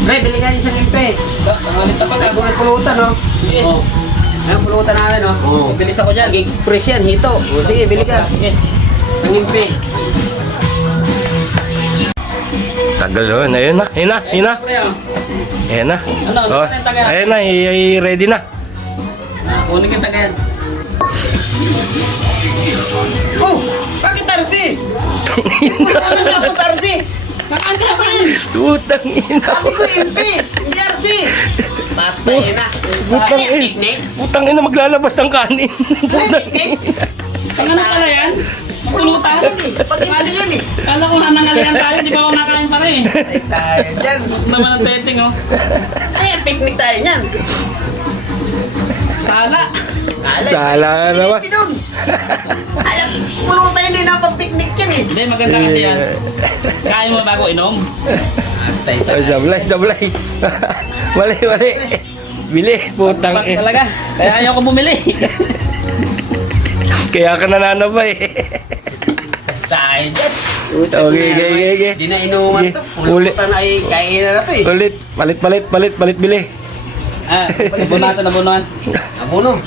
Pre, bili ka isang impe. Tangalit na pag Ay, kung may pulutan, no? Sige. Oo. Ayun, pulutan namin, no? Oo. Bilis ako dyan. Naging fresh yan, hito. O, sige, bili ka. Sige. Ang impe. Tagal yun. Ayun na. Ayun na. Ayun na. Pre, oh. Ayun na. Ano Oh, pa rin taga? ayun na. Ready na. Kunin kita ganyan. Oh! Bakit Arsi? Pulutan ka po sa Arsi. Nakanta pa rin. Putang ina. Sabi ko impe. Hindi Arsi. Patay na. Putang Ano yan, ina. picnic? Putang ina maglalabas ng kanin. Ano yan, picnic? Ano pala yan? Pulutan. Pag impe yan eh. Kala ko nanangalian tayo, di ba ako nakain pa rin. Tayo dyan. Naman ang teteng, oh. Ano yan, picnic tayo niyan. Sala. Sala naman. Pinun. Alam, pulutan yun na pag-picnic yan eh. Hindi, maganda kasi yan. Kain mo bago inom. Ay, sablay, sablay. Mali, mali. Bili, putang Bak ina. talaga. Kaya ayaw ko bumili. Kaya ka nananabay. Tayo dyan. Okay, okay. Di na inuman to. Ulit. Pulutan ay kainan na to eh. Ulit, palit, bili. Ah, abunuhan. Abono.